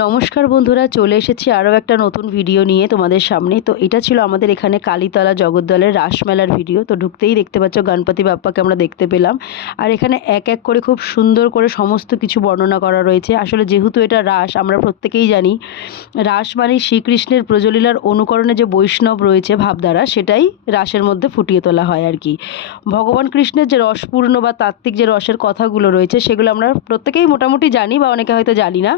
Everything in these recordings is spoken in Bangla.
নমস্কার বন্ধুরা, চলে এসেছি আরও একটা নতুন ভিডিও নিয়ে তোমাদের সামনে। তো এটা ছিল আমাদের এখানে কালীতলা জগদ্দলের রাসমেলার ভিডিও তো ঢুকতেই দেখতে পাচ্ছ গণপতি বাপ্পাকে আমরা দেখতে পেলাম। আর এখানে এক এক করে খুব সুন্দর করে সমস্ত কিছু বর্ণনা করা রয়েছে। আসলে যেহেতু এটা রাস, আমরা প্রত্যেকেই জানি, রাস মানে শ্রীকৃষ্ণের প্রজলীলার অনুকরণে যে বৈষ্ণব রয়েছে ভাবধারা, সেটাই রাসের মধ্যে ফুটিয়ে তোলা হয় আর কি। ভগবান কৃষ্ণের যে রসপূর্ণ বা তাত্ত্বিক যে রসের কথাগুলো রয়েছে, সেগুলো আমরা প্রত্যেকেই মোটামুটি জানি বা অনেকে হয়তো জানি না।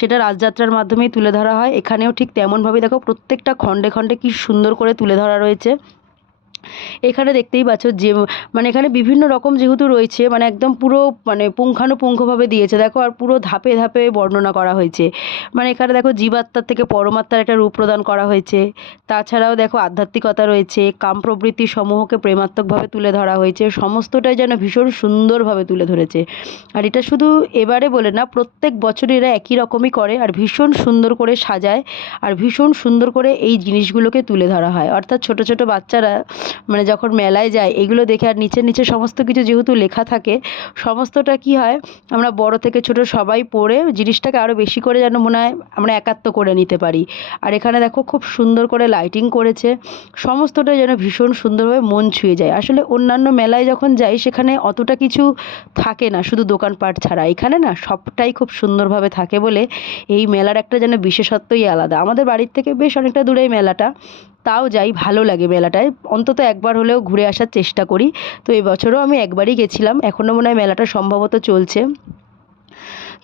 সেটা রাজযাত্রার মাধ্যমেই তুলে ধরা হয়। এখানেও ঠিক তেমনভাবে দেখো প্রত্যেকটা খণ্ডে খণ্ডে কি সুন্দর করে তুলে ধরা রয়েছে। এখানে দেখতেই পাচ্ছ যে মানে এখানে বিভিন্ন রকম যেহেতু রয়েছে মানে একদম পুরো মানে পুঙ্খানুপুঙ্খভাবে দিয়েছে। দেখো, আর পুরো ধাপে ধাপে বর্ণনা করা হয়েছে। মানে এখানে দেখো, জীবাত্মার থেকে পরমাত্মার একটা রূপ প্রদান করা হয়েছে। তাছাড়াও দেখো, আধ্যাত্মিকতা রয়েছে কাম প্রবৃত্তি সমূহকে প্রেমাত্মকভাবে তুলে ধরা হয়েছে, সমস্তটাই যেন ভীষণ সুন্দরভাবে তুলে ধরেছে। আর এটা শুধু এবারে বলে না, প্রত্যেক বছর এরা একই রকমই করে আর ভীষণ সুন্দর করে সাজায় আর ভীষণ সুন্দর করে এই জিনিসগুলোকে তুলে ধরা হয়। অর্থাৎ ছোট ছোট বাচ্চারা মানে যখন মেলায় যায়, এগুলো দেখে আর নিচে নিচে সমস্ত কিছু যেহেতু লেখা থাকে, সমস্তটা কি হয়, আমরা বড় থেকে ছোট সবাই পড়ে জিনিসটাকে আরও বেশি করে যেন মনে হয় আমরা একাত্ম করে নিতে পারি। আর এখানে দেখো খুব সুন্দর করে লাইটিং করেছে সমস্তটাই যেন ভীষণ সুন্দরভাবে মন ছুঁয়ে যায়। আসলে অন্যান্য মেলায় যখন যাই, সেখানে অতটা কিছু থাকে না, শুধু দোকানপাট ছাড়া। এখানে না, সবটাই খুব সুন্দরভাবে থাকে বলে এই মেলার একটা যেন বিশেষত্বই আলাদা। আমাদের বাড়ির থেকে বেশ অনেকটা দূরেই মেলাটা। তাও যাই, ভালো লাগে মেলাটায়। অন্তত একবার হলেও ঘুরে আসার চেষ্টা করি। তো এবছরও আমি একবারই গেছিলাম। এখনও মনে হয় মেলাটা সম্ভবত চলছে।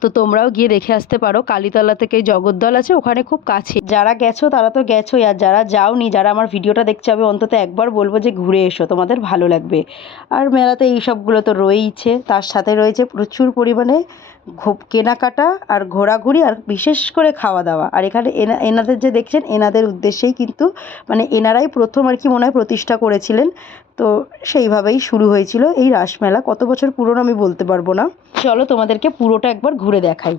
তো তোমরাও গিয়ে দেখে আসতে পারো। কালীতলা থেকে জগদ্দল আছে, ওখানে খুব কাছে। যারা গেছো, তারা তো গেছোই। আর যারা যাওনি, যারা আমার ভিডিওটা দেখছে, আমি অন্তত একবার বলব যে ঘুরে এসো। তোমাদের ভালো লাগবে। আর মেলাতে এই সবগুলো তো রয়েইছে। তার সাথে রয়েছে প্রচুর পরিমাণে কেনাকাটা আর ঘোরাঘুরি আর বিশেষ করে খাওয়া দাওয়া আর এখানে এনা এনাদের যে দেখছেন, এনাদের উদ্দেশ্যেই কিন্তু মানে এনারাই প্রথম আর কি মনে হয় প্রতিষ্ঠা করেছিলেন। তো সেইভাবেই শুরু হয়েছিল এই রাসমেলা। কত বছর পুরনো আমি বলতে পারব না। চলো তোমাদেরকে পুরোটা একবার ঘুরে দেখাই।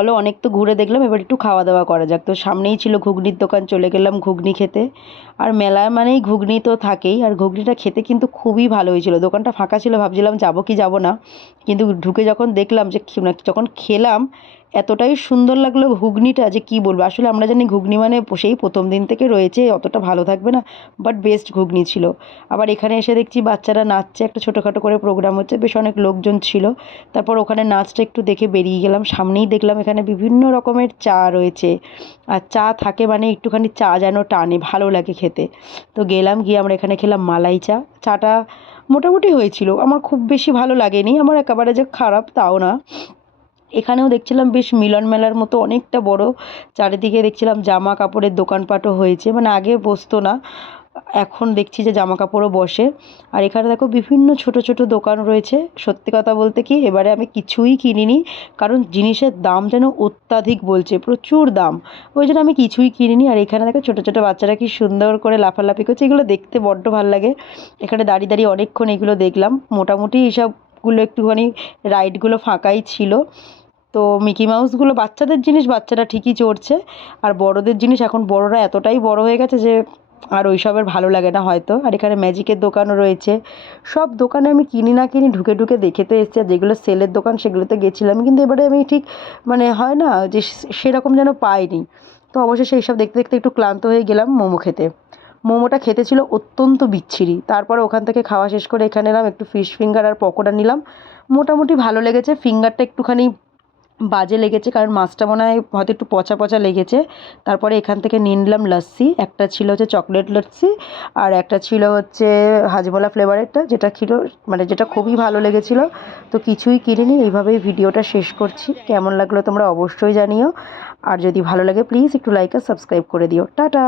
চলো, অনেক তো ঘুরে দেখলাম, এবার একটু খাওয়া দাওয়া করা যাক। তো সামনেই ছিল ঘুগনির দোকান, চলে গেলাম ঘুগনি খেতে। আর মেলায় মানেই ঘুগনি তো থাকেই, আর ঘুগনিটা খেতে কিন্তু খুবই ভালো হয়েছিল। দোকানটা ফাঁকা ছিল, ভাবছিলাম যাব কি যাব না। কিন্তু ঢুকে যখন দেখলাম যে মানে যখন খেলাম এতটাই সুন্দর লাগল ঘুগনিটা যে কি বলব? আসলে আমরা জানি ঘুগনি মানে সেই প্রথম দিন থেকে রয়েছে, অতটা ভালো থাকবে না বাট বেস্ট ঘুগনি ছিল। আবার এখানে এসে দেখছি বাচ্চারা নাচছে, একটা ছোটোখাটো করে প্রোগ্রাম হচ্ছে, বেশ অনেক লোকজন ছিল। তারপর ওখানে নাচটা একটু দেখে বেরিয়ে গেলাম, সামনেই দেখলাম এখানে বিভিন্ন রকমের চা রয়েছে। আর চা থাকে মানে একটুখানি চা যেন টানে, ভালো লাগে খেতে। তো গেলাম, গিয়ে আমরা এখানে খেলাম মালাই চা। চাটা মোটামুটি হয়েছিল, আমার খুব বেশি ভালো লাগেনি, আমার একেবারে যে খারাপ তাও না। এখানেও দেখছিলাম বেশ মিলন মেলার মতো অনেকটা বড় চারিদিকে দেখছিলাম জামা কাপড়ের দোকানপাটও হয়েছে। মানে আগে বসতো না, এখন দেখছি যে জামা কাপড়ও বসে। আর এখানে দেখো বিভিন্ন ছোট ছোট দোকান রয়েছে। সত্যি কথা বলতে কি, এবারে আমি কিছুই কিনিনি, কারণ জিনিসের দাম যেন অত্যাধিক বলছে, প্রচুর দাম। ওই জন্য আমি কিছুই কিনিনি। আর এখানে দেখো ছোটো ছোটো বাচ্চারা কি সুন্দর করে লাফালাফি করছে, এগুলো দেখতে বড্ড ভালো লাগে। এখানে দাঁড়িয়ে দাঁড়িয়ে অনেকক্ষণ এগুলো দেখলাম। মোটামুটি এইসবগুলো একটুখানি রাইডগুলো ফাঁকাই ছিল। তো মিকি মাউসগুলো বাচ্চাদের জিনিস, বাচ্চারা ঠিকই চড়ছে। আর বড়দের জিনিস এখন বড়রা এতটাই বড় হয়ে গেছে যে আর ওইসবের ভালো লাগে না হয়তো। আর এখানে ম্যাজিকের দোকানও রয়েছে। সব দোকানে আমি কিনি না কিনি ঢুকে ঢুকে দেখে তো এসেছি। আর যেগুলো সেলের দোকান সেগুলোতে গেছিলাম। কিন্তু এবারে আমি ঠিক মানে হয় না যে সেরকম যেন পাইনি। তো অবশেষে এইসব দেখতে দেখতে একটু ক্লান্ত হয়ে গেলাম মোমো খেতে। মোমোটা খেতে ছিল অত্যন্ত বিচ্ছিরি। তারপরে ওখান থেকে খাওয়া শেষ করে এখানে এলাম, একটু ফিশ ফিঙ্গার আর পকোড়া নিলাম। মোটামুটি ভালো লেগেছে। ফিঙ্গারটা একটুখানি বাজে লেগেছে, কারণ মাছটা মনে হয় হয়তো একটু পচা পচা লেগেছে। তারপরে এখান থেকে নিয়ে নিলাম লস্যি, একটা ছিল হচ্ছে চকলেট লস্যি আর একটা ছিল হচ্ছে হাজমোলা ফ্লেভারেরটা যেটা ছিল মানে যেটা খুবই ভালো লেগেছিলো। তো কিছুই কিনিনি, এইভাবেই ভিডিওটা শেষ করছি। কেমন লাগল তোমরা অবশ্যই জানিও। আর যদি ভালো লাগে প্লিজ একটু লাইক আর সাবস্ক্রাইব করে দিও। টাটা!